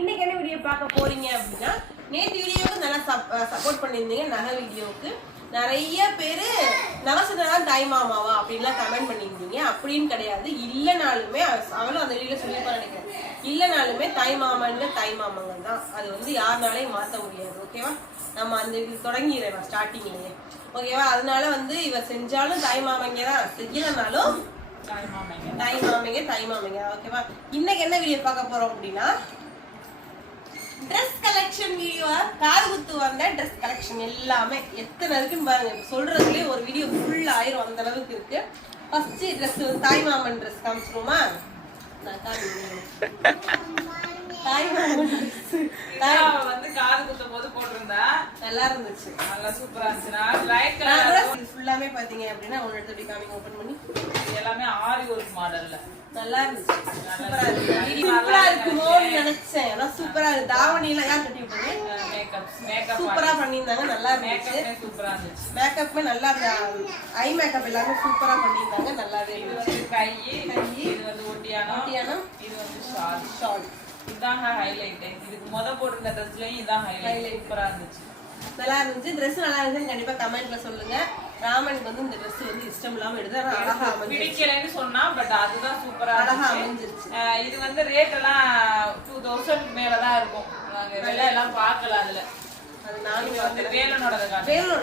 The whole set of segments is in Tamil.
இன்னைக்கு என்ன வீடியோ பார்க்க போறீங்க அப்படின்னா, நேற்று வீடியோவுக்கு நல்லா சப்போர்ட் பண்ணியிருந்தீங்க. நகை வீடியோவுக்கு நிறைய பேர் நகை சொன்னதான் தாய் மாமாவா அப்படின்லாம் கமெண்ட் பண்ணியிருந்தீங்க. அப்படின்னு கிடையாது. இல்லைனாலுமே அவளும் அந்த வீடியோ சொல்லியிருப்பா நினைக்கிறேன். இல்லைனாலுமே தாய் மாமன்கள் தாய் மாமங்கள் தான். அது வந்து யாருனாலையும் மாற்ற முடியாது. ஓகேவா? நம்ம அந்த இது தொடங்கிடுறேன் ஸ்டார்டிங்லேயே. ஓகேவா? அதனால வந்து இவ செஞ்சாலும் தாய் மாமங்க தான், செய்யலனாலும் தாய் மாமங்க. ஓகேவா? இன்னைக்கு என்ன வீடியோ பார்க்க போறோம் அப்படின்னா, ட்ரெஸ் கலெக்ஷன் வீடியோ. காது குத்து வந்த ட்ரெஸ் கலெக்ஷன் எல்லாமே எத்தனை இருக்குன்னு பாருங்க. சொல்றதுலயே ஒரு வீடியோ ஃபுல் ஆயிரும், அந்த அளவுக்கு இருக்கு. ஃபர்ஸ்ட் ட்ரெஸ் தாய் மாமன் ட்ரெஸ் காமிச்சிருமா? தாய் மாமன் ட்ரெஸ் வந்து காது குத்தும் போது போட்டிருந்தா நல்லா இருந்துச்சு, நல்லா சூப்பரா இருந்துச்சு. லைட் கலர் ஃபுல்லாமே பாத்தீங்க அப்படின்னா ஒன்னு எடுத்து காமிங்க, ஓபன் பண்ணி. எல்லாமே ஆரி ஒர்க் மாடல்ல நல்லா இருந்துச்சு, சூப்பரா இருக்கு. சூப்பரா இருக்குமோன்னு நினைச்சேன். ஆனா சூப்பரா இருக்கு. தாவணி எல்லாம் யார் கட்டி விட்டாங்க? மேக்கப் சூப்பரா பண்ணியிருந்தாங்க, நல்லா இருந்துச்சு. சூப்பரா இருந்துச்சு. மேக்கப்மே நல்லா இருந்துச்சு. ஐ மேக்கப் எல்லாமே சூப்பரா பண்ணியிருந்தாங்க, நல்லாவே இருந்துச்சு. கை இது வந்து ஒட்டியானம், இது வந்து ஷால். இதுதான் ஹைலைட். இதுக்கு போட்டிருந்த ட்ரெஸ்லயும் இதான் ஹைலைட். சூப்பரா இருந்துச்சு, நல்லா இருந்துச்சு. ட்ரெஸ் நல்லா இருந்துச்சுன்னு கண்டிப்பா கமெண்ட்ல சொல்லுங்க. ராமனுக்கு வந்து இந்த ட்ரெஸ் வந்து இஷ்டம் இல்லாம எடுத்து அழகா பிடிக்கலன்னு சொன்னா, பட் அதுதான் சூப்பரா அழகா அமைஞ்சிருச்சு. இது வந்து ரேட் எல்லாம் 2000 மேலதான் இருக்கும். நாங்க விலை எல்லாம் பார்க்கல. அதுல அது நானும் வந்து வேலனோடது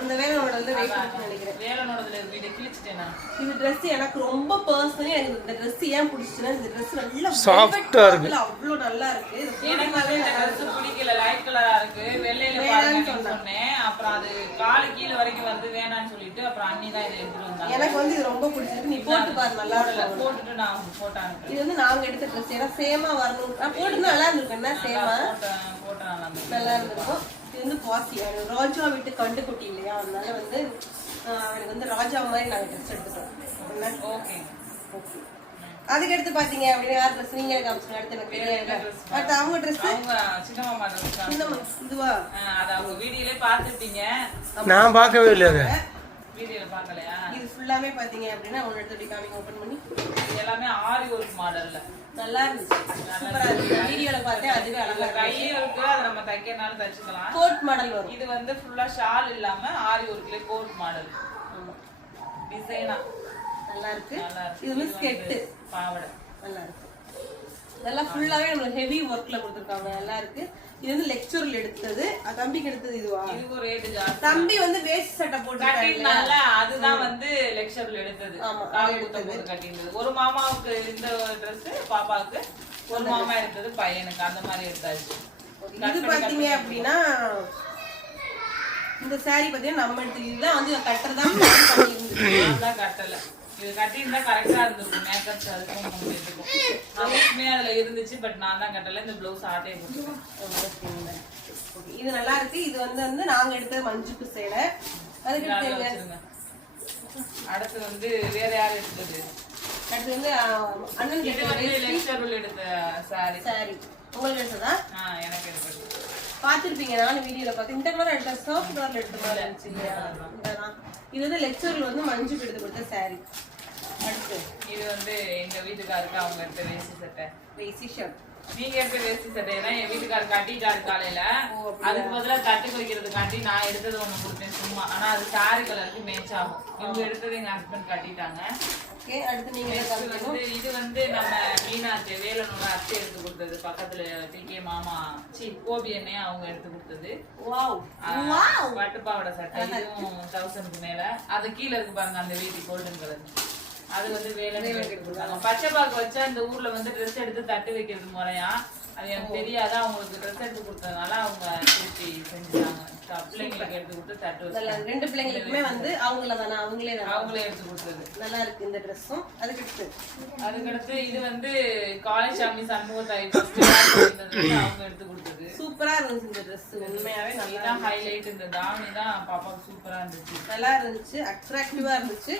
இந்த வேலனோடது ரேட் நினைக்கிறேன். வேலனோடதுல வீடியோ கிழிச்சிட்டேன் நான். இந்த Dress எனக்கு ரொம்ப பர்சனலி எனக்கு இந்த Dress ஏன் பிடிச்சுன்னா, இந்த Dress நல்லா சாஃப்ட்டா இருக்கு, அவ்வளவு நல்லா இருக்கு. எனக்கு இந்த Dress பிடிக்கல, லைட் கலரா இருக்கு, வெள்ளையில பாருங்கன்னு சொன்னேன். அப்புறம் அது காலு கீழ வரைக்கும் வந்து வேணாம்னு சொல்லிட்டு அப்புறம் அண்ணி தான் இதை எடுத்துட்டு வந்தாங்க. எனக்கு வந்து இது ரொம்ப பிடிச்சிருக்கு. நீ போட்டு பாரு, நல்லா இருக்கு. போட்டுட்டு நான் போட்டாங்க. இது வந்து நாங்க எடுத்த Dress. ஏன்னா சேமா வரணும். நான் போட்டுனா நல்லா இருந்திருக்குன்னா சேமா போட்டா நல்லா இருந்திருக்கும். இது வந்து பாசி ராஜா வீட்டு கண்டு குட்டி இல்லையா, அதனால வந்து அவனுக்கு வந்து ராஜா மாதிரி நாங்கள் ட்ரெஸ் எடுத்துட்டோம். Okay okay. அதுக்கு எடுத்து பாத்தீங்க அப்படின்னா யார் ட்ரெஸ் நீங்க காமிச்சுங்க. அடுத்து எனக்கு தெரியாது. அடுத்து அவங்க ட்ரெஸ் சின்ன மாமா ட்ரெஸ். இதுவா? அது அவங்க வீடியோல பாத்துட்டீங்க, நான் பார்க்கவே இல்லை. அது வீடியோல பார்க்கலையா? இது ஃபுல்லாமே பாத்தீங்க அப்படின்னா ஒன்னு எடுத்து காமிங்க, ஓபன் பண்ணி. இது எல்லாமே ஆரி ஒர்க் மாடல்ல நல்லா இருந்துச்சு, சூப்பரா இருக்கு. வீடியோல பார்த்தே அதுவே அழகா கையே இருக்கு. அது நம்ம தைக்கிறனால தச்சுக்கலாம். கோட் மாடல் வரும். இது வந்து ஃபுல்லா ஷால் இல்லாம ஆரி ஒர்க்ல கோட் மாடல் டிசைனா நல்லா இருக்கு. நல்லா இருக்கு. இது வந்து ஸ்கெட் பாவாடை நல்லா இருக்கு. இதெல்லாம் ஃபுல்லாவே நம்ம ஹெவி ஒர்க்ல கொடுத்திருக்காங்க, நல்லா இருக்கு. இது வந்து லெக்சர்ல எடுத்தது. தம்பிக்கு எடுத்தது இதுவா? இதுக்கு ரேட் ஜாஸ்தி. தம்பி வந்து வேஸ்ட் சட்டை போட்டுட்டாங்க, அதுதான் வந்து லெக்சர்ல எடுத்தது. ஆமா, கால் எடுத்தது கட்டினது. ஒரு மாமாவுக்கு இந்த Dress, பாப்பாவுக்கு ஒரு மாமா எடுத்தது பையனுக்கு, அந்த மாதிரி எடுத்தாச்சு. இது பாத்தீங்க அப்படின்னா இந்த saree பாத்தீங்கன்னா நம்ம எடுத்து இதுதான் வந்து கட்டறதா அதான் கட்டல. இது கட்டி இருந்தா கரெக்டா இருந்திருக்கும். மேக்கப் அதுக்கும் எடுத்துக்கும். அதுக்குமே அதுல இருந்துச்சு, பட் நான் தான் கட்டல. இந்த ப்ளவுஸ் ஆட்டே போட்டுருக்கேன். இது நல்லா இருக்கு. இது வந்து நாங்க எடுத்தது மஞ்சுக்கு சேலை. அதுக்கு அடுத்து வந்து வேற யார் எடுத்தது? அடுத்து வந்து அண்ணன் லெக்சரல் எடுத்த சாரி. உங்களுக்கு எடுத்ததா? எனக்கு எடுத்தது. பாத்திருப்பீங்க, நானும் வீடியோல பார்த்தேன். இந்த கலர் எடுத்த சோப் கலர்ல எடுத்த மாதிரி இருந்துச்சு இல்லையா? இது வந்து லெக்சர்ல வந்து மஞ்சுக்கு எடுத்து கொடுத்த சாரி. அடுத்து இது வந்து எங்க வீட்டுக்காருக்கு அவங்க எடுத்த வேஷ்டி சட்டை, வேஷ்டி ஷர்ட். நீங்க எடுத்த வேஷ்டி சட்டைனா என் வீட்டுக்காரர் கட்டிட்டாரு காலையில. அதுக்கு பதிலா தட்டு வைக்கிறதுக்காண்டி நான் எடுத்தது ஒண்ணு கொடுத்தேன் சும்மா. ஆனா அது சாரி கலருக்கு மேட்ச் ஆகும். இவங்க எடுத்தது எங்க ஹஸ்பண்ட் கட்டிட்டாங்க. அடுத்து நீங்க இது வந்து நம்ம மீனாட்சி வேலனோட அத்தை எடுத்து கொடுத்தது. பக்கத்துல டிகே மாமா கோபி எண்ணெய் அவங்க எடுத்து கொடுத்தது. பட்டுப்பாவோட சட்டை. இதுவும் 1000க்கு மேல. அது கீழே இருக்கு பாருங்க, அந்த வீட்டு கோல்டன் கலர். அது வந்து வேலை எடுத்து கொடுத்தாங்க. பச்சை பாக்கு வச்சா இந்த ஊர்ல வந்து ட்ரெஸ் எடுத்து தட்டு வைக்கிறது முறையா, அது எனக்கு தெரியாத. அவங்களுக்கு ட்ரெஸ் எடுத்து கொடுத்ததுனால அவங்க திருப்பி செஞ்சுட்டாங்க. பிள்ளைங்களுக்கு எடுத்து கொடுத்து தட்டு வச்சு. 2 பிள்ளைங்களுக்குமே வந்து அவங்களே எடுத்து கொடுத்தது. நல்லா இருக்கு இந்த ட்ரெஸ்ஸும். அதுக்கடுத்து இது வந்து காலேஜ் சாமி சண்முகத்தாய் அவங்க எடுத்து கொடுத்தது. சூப்பரா இருந்துச்சு இந்த ட்ரெஸ். உண்மையாவே நல்லா ஹைலைட். இந்த தாவணி தான் பாப்பாவுக்கு சூப்பரா இருந்துச்சு, நல்லா இருந்துச்சு, அட்ராக்டிவா இருந்துச்சு.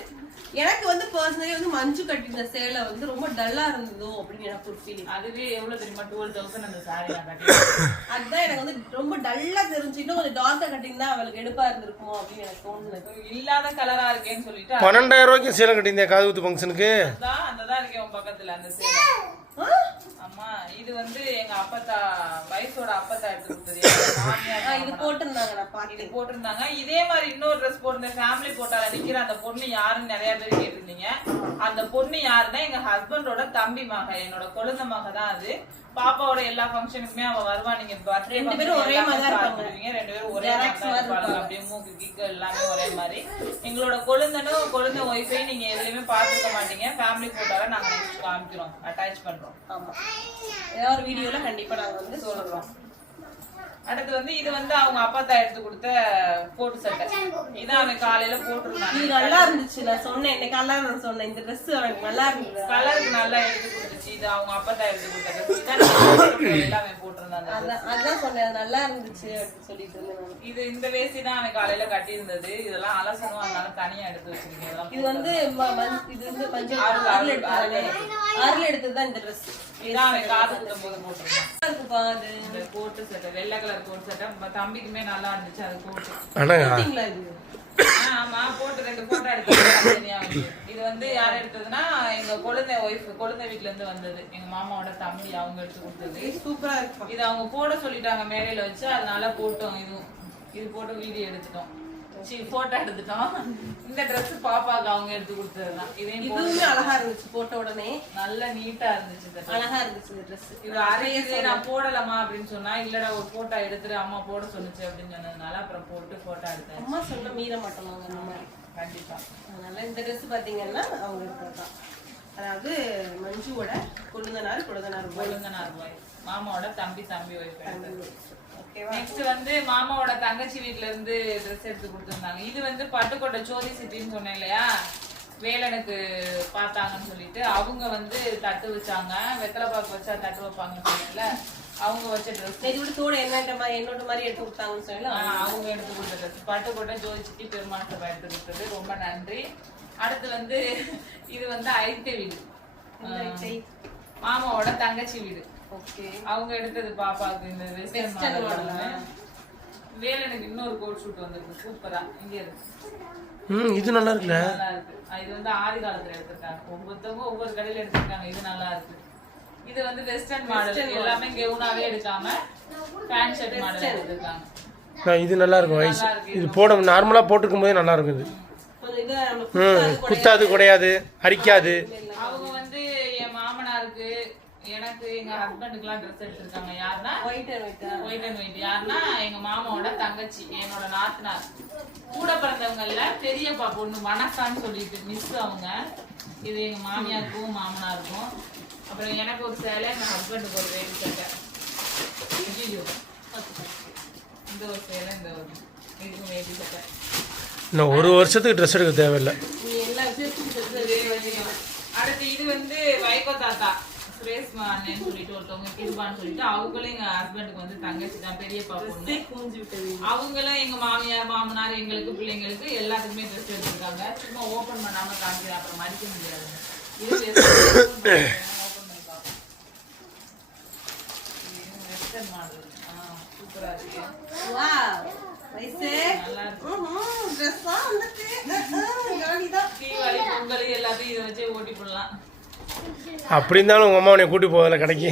எனக்கு வந்து பர்சனலி வந்து மஞ்சு கட்டின சேலை வந்து ரொம்ப டல்லா இருந்ததோ அப்படின்னு எனக்கு ஒரு ஃபீலிங். அதுவே எவ்வளவு தெரியுமா? 12,000 அந்த சாரி நான் கட்டினேன். அதுதான் எனக்கு வந்து ரொம்ப டல்லா தெரிஞ்சு. இன்னும் கொஞ்சம் டார்க்கா கட்டிங் தான் அவளுக்கு எடுப்பா இருந்திருக்கும் அப்படின்னு எனக்கு தோணுது. இல்லாத கலரா இருக்கேன்னு சொல்லிட்டு 12,000 ரூபாய்க்கு சேலை கட்டியிருந்தேன் காது குத்து ஃபங்க்ஷனுக்கு. அந்ததான் இருக்கேன் உன் பக்கத்துல அந்த சேலை. ஆமா, அம்மா இது வந்து எங்க அப்பத்தா வயசோட அப்பத்தா எடுத்து கொடுத்தது எங்க மாமியார் இது மாமனார். போட்டிருந்தாங்க நான் இது பார்த்தேன். போட்டிருந்தாங்க. இதே மாதிரி இன்னொரு ட்ரெஸ் போட்டிருந்த ஃபேமிலி போட்டால நிக்கிற அந்த பொண்ணு யாருன்னு நிறைய பேர் கேட்டிருந்தீங்க. அந்த பொண்ணு யாருன்னா எங்க ஹஸ்பண்டோட தம்பி மக, என்னோட கொழுந்த மக தான் அது. பாப்பாவோட எல்லா ஃபங்க்ஷனுக்குமே அவ வருவா. நீங்க பர்த்டே ரெண்டு பேரும் ஒரே மாதிரி தான் இருப்பாங்க. ரெண்டு பேரும் ஒரே மாதிரி தான் இருப்பாங்க. அப்படியே மூக்கு கீக்கு எல்லாமே ஒரே மாதிரி. எங்களோட கொழுந்தனும் கொழுந்த ஒய்ஃபையும் நீங்க எதுலயுமே பாத்துக்க மாட்டீங்க. ஃபேமிலி போட்டோல நாங்க நெக்ஸ்ட் காமிக்கிறோம், அட்டாச் பண்றோம். ஆமா, ஏதாவது ஒரு வீடியோல கண்டிப்பா நாங்க வந்து சொல்றோம். அடுத்து வந்து இது வந்து அவங்க அப்பா எடுத்து கொடுத்த போட்டு சட்டை. இதான் அவன் காலையில போட்டுருந்தாங்க. இது நல்லா இருந்துச்சு. நான் சொன்னேன் இன்னைக்கு காலைல நான் சொன்னேன் இந்த ட்ரெஸ் அவனுக்கு நல்லா இருந்துச்சு. கலருக்கு நல்லா எடுத்து கொடுத்துச்சு. இது அவங்க அப்பா எடுத்து கொடுத்த ட்ரெஸ். இதான் அவன் போட்டிருந்தாங்க. அதான் சொன்னேன் நல்லா இருந்துச்சு அப்படின்னு சொல்லிட்டு இருந்தேன். இது இந்த வேஷ்டி தான் அவன் காலையில கட்டி இருந்தது. இதெல்லாம் அலசணும், அதனால தனியா எடுத்து வச்சிருக்கேன். இதெல்லாம் இது வந்து இது வந்து மஞ்சள் அருள் எடுத்ததுதான் இந்த ட்ரெஸ். இதான் அவன் காது குத்தும் போது போட்டிருக்கான். இருக்குப்பா அது இந்த கோட்டு சட்டை, வெள்ளை கலர் கோட்டு சட்டை தம்பிக்குமே நல்லா இருந்துச்சு. அது கோட்டு பாத்தீங்களா இது? ஆமா, போட்டு 2 போட்டோ எடுத்து. இது வந்து யார் எடுத்ததுன்னா எங்க கொழுந்த ஒய்ஃப், கொழுந்த வீட்டுல இருந்து வந்தது. எங்க மாமாவோட தம்பி அவங்க எடுத்து கொடுத்தது. சூப்பரா இருக்கு. இது அவங்க போட சொல்லிட்டாங்க மேடையில வச்சு, அதனால போட்டோம். இது போட்டு வீடியோ எடுத்துட்டோம், போட்டோ எடுத்துட்டோம். இந்த ட்ரெஸ் பாப்பாக்கு அவங்க எடுத்து கொடுத்ததுதான். இதுவுமே அழகா இருந்துச்சு. போட்ட உடனே நல்ல நீட்டா இருந்துச்சு. அழகா இருந்துச்சு இந்த ட்ரெஸ். இது அரையே நான் போடலாமா அப்படின்னு சொன்னா, இல்லடா ஒரு போட்டோ எடுத்துட்டு அம்மா போட சொன்னுச்சு அப்படின்னு சொன்னதுனால அப்புறம் போட்டு போட்டோ எடுத்தேன். அம்மா சொன்ன மீற மாட்டோம் அந்த மாதிரி. கண்டிப்பா. அதனால இந்த ட்ரெஸ் பாத்தீங்கன்னா அவங்க இருக்கிறதான். அதாவது மஞ்சுவோட கொழுந்தனார் பாய், மாமாவோட தம்பி ஒய்ஃப். ஓகேவா? நெக்ஸ்ட் வந்து மாமாவோட தங்கச்சி வீட்ல இருந்து ட்ரெஸ் எடுத்து கொடுத்துருந்தாங்க. இது வந்து பட்டுக்கோட்டை ஜோதி சிட்டின்னு சொன்னேன் இல்லையா, வேலனுக்கு பார்த்தாங்கன்னு சொல்லிட்டு அவங்க வந்து தட்டு வச்சாங்க. வெத்தலை பாக்கு வச்சா தட்டு வைப்பாங்கன்னு சொன்னேன்ல, அவங்க வச்ச ட்ரெஸ். இதோட தோட என்னோட மாதிரி எடுத்து கொடுத்தாங்கன்னு சொல்லி அவங்க எடுத்து கொடுத்த ட்ரெஸ் பட்டுக்கோட்டை ஜோதி சிட்டி பெருமாள் சபை எடுத்து கொடுத்தது. ரொம்ப நன்றி. அடுத்து வந்து இது வந்து ஐத்த வீடு, மாமாவோட தங்கச்சி வீடு. அவங்க எடுத்தது பாப்பாக்கு இந்த வெஸ்டர்ன் மாடல். வேலனுக்கு இன்னொரு கோட் ஷூட் வந்திருக்கு, சூப்பரா. இங்க இருக்கு. இது நல்லா இருக்குல்ல? நல்லா இருக்கு. இது வந்து ஆதி காலத்துல எடுத்திருக்காங்க. ஒவ்வொருத்தவங்க ஒவ்வொரு கடையில எடுத்திருக்காங்க. இது நல்லா இருக்கு. இது வந்து வெஸ்டர்ன் மாடல், எல்லாமே கெவுனாவே எடுக்காம பேண்ட் ஷர்ட் மாடல் எடுத்திருக்காங்க. இது நல்லா இருக்கும். வயசு இது போட நார்மலா போட்டுக்கும் போதே நல்லா இருக்குது. குத்தாது, குடையாது, அரிக்காது. அவங்க வந்து என் மாமனாருக்கு, எனக்கு, எங்க ஹஸ்பண்டுக்குலாம் ட்ரெஸ் எடுத்திருக்காங்க. யாருன்னா ஒயிட் அண்ட் ஒயிட். யாருன்னா எங்க மாமாவோட தங்கச்சி, என்னோட நாத்தனார். கூட பிறந்தவங்கல்ல பெரியப்பா பொண்ணு மனசான்னு சொல்லிட்டு மிஸ் அவங்க. இது எங்க மாமியாருக்கும் மாமனாருக்கும். அப்புறம் எனக்கு ஒரு சேலை, எங்க ஹஸ்பண்டுக்கு ஒரு வேட்டி சட்டை. இந்த ஒரு சேலை, இந்த ஒரு இதுக்கும் வேட்டி சட்டை. இன்னும் ஒரு வருஷத்துக்கு ட்ரெஸ் எடுக்க தேவையில்லை. அடுத்து இது வந்து வைகோ தாத்தா சுரேஷ் அண்ணன் சொல்லிட்டு ஒருத்தவங்க கிருபான்னு சொல்லிட்டு, அவங்களும் எங்க ஹஸ்பண்டுக்கு வந்து தங்கச்சி தான், பெரியப்பா பொண்ணு. அவங்களும் எங்க மாமியார் மாமனார் எங்களுக்கு பிள்ளைங்களுக்கு எல்லாத்துக்குமே ட்ரெஸ் எடுத்திருக்காங்க. சும்மா ஓபன் பண்ணாம காமிக்கிறேன், அப்புறம் மடிக்க முடியாது. வெஸ்டர்ன் மாடல் சூப்பரா இருக்கு. தீபாவளி பொங்கல் எல்லாத்தையும் இதை வச்சே ஓட்டி போடலாம். அப்படி இருந்தாலும் உங்க அம்மா உன்னை கூட்டி போவதில்ல கடைக்கு.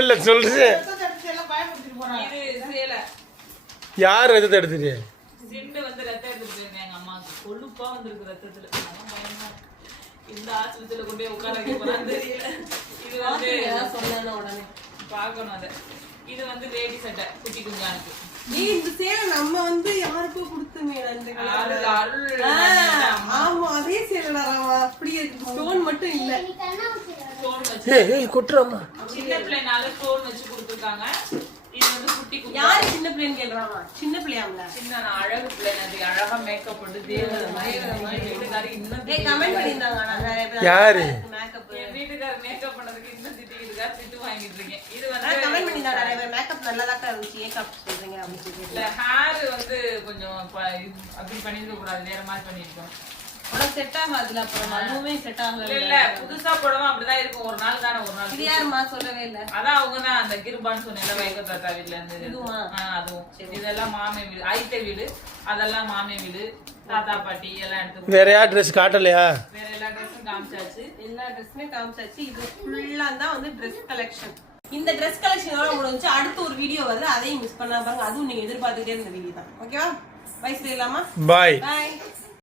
இல்ல சொல்றேன். இது சேலை யார் ரத்தத்தை எடுத்துட்டு சிண்டு வந்து ரத்தம் எடுத்துட்டு போயிருக்கேன். எங்க அம்மாவுக்கு கொழுப்பா வந்திருக்கு ரத்தத்துல. பயமா இந்த ஆஸ்பத்திரியில கொண்டு போய் உட்கார வைக்க போறான்னு தெரியல. இது வந்து சொன்ன உடனே பாக்கணும் அதை. இது வந்து வேட்டி சட்டை குட்டி குஞ்சானுக்கு. இந்த சேலை நம்ம வந்து யாருக்கும் கொடுத்துமே ஆமா அதே சேலை அப்படியே ஸ்டோன் மட்டும் இல்ல, ஸ்டோன் வச்சு கொட்டுறோமா. சின்ன பிள்ளைனால ஸ்டோன் வச்சு கொடுத்துருக்காங்க. இது வந்து குட்டி குஞ்சு. யாரு சின்ன பிள்ளைன்னு கேக்குறாங்க? சின்ன பிள்ளையாங்களா? சின்ன அழகு பிள்ளை, அது அழகா மேக்கப் போட்டு தேவதை மாதிரி வீட்டுக்காரி இன்னும் கமெண்ட் பண்ணிருந்தாங்க. யாரு மேக்கப் என் வீட்டுக்காரர் மேக்கப் பண்ணதுக்கு இன்னும் திட்டிக்கிட்டு திட்டு வாங்கிட்டு இருக்கேன். இது வந்து கமெண்ட் பண்ணிருந்தாங்க நிறைய பேர் மேக்கப் நல்லாதான் இருந்துச்சு, ஏன் சொல்றீங்க அப்படின்னு சொல்லி. ஹேர் வந்து கொஞ்சம் அப்படி பண்ணிருக்க கூடாது, வேற மாதிரி பண்ணிருக்கோம். உனக்கு செட் ஆகாதுல, அப்புறம் அதுவுமே செட் ஆகல. இல்ல புதுசா போடவும் அப்படிதான் இருக்கும். ஒரு நாள் தானே, ஒரு நாள். இது யாருமா சொல்லவே இல்ல? அதான் அவங்கதான் அந்த கிருபான்னு சொன்ன வைகோ தாத்தா வீட்டுல இருந்து. அதுவும் இதெல்லாம் மாமே வீடு, ஐத்த வீடு, அதெல்லாம் மாமே வீடு. தாத்தா பாட்டி எல்லாம் எடுத்து வேற யார் ட்ரெஸ் காட்டலையா? வேற எல்லா ட்ரெஸ்ஸும் காமிச்சாச்சு. எல்லா ட்ரெஸ்ஸுமே காமிச்சாச்சு. இது ஃபுல்லா தான் வந்து ட்ரெஸ் கலெக்ஷன். இந்த ட்ரெஸ் கலெக்ஷனோட முடிஞ்சு அடுத்து ஒரு வீடியோ வருது, அதையும் மிஸ் பண்ணாம பாருங்க. அதுவும் நீங்க எதிர்பார்த்துட்டே இருந்த வீடியோ தான். ஓகேவா? பை, சொல்லலாமா? பாய். பாய்.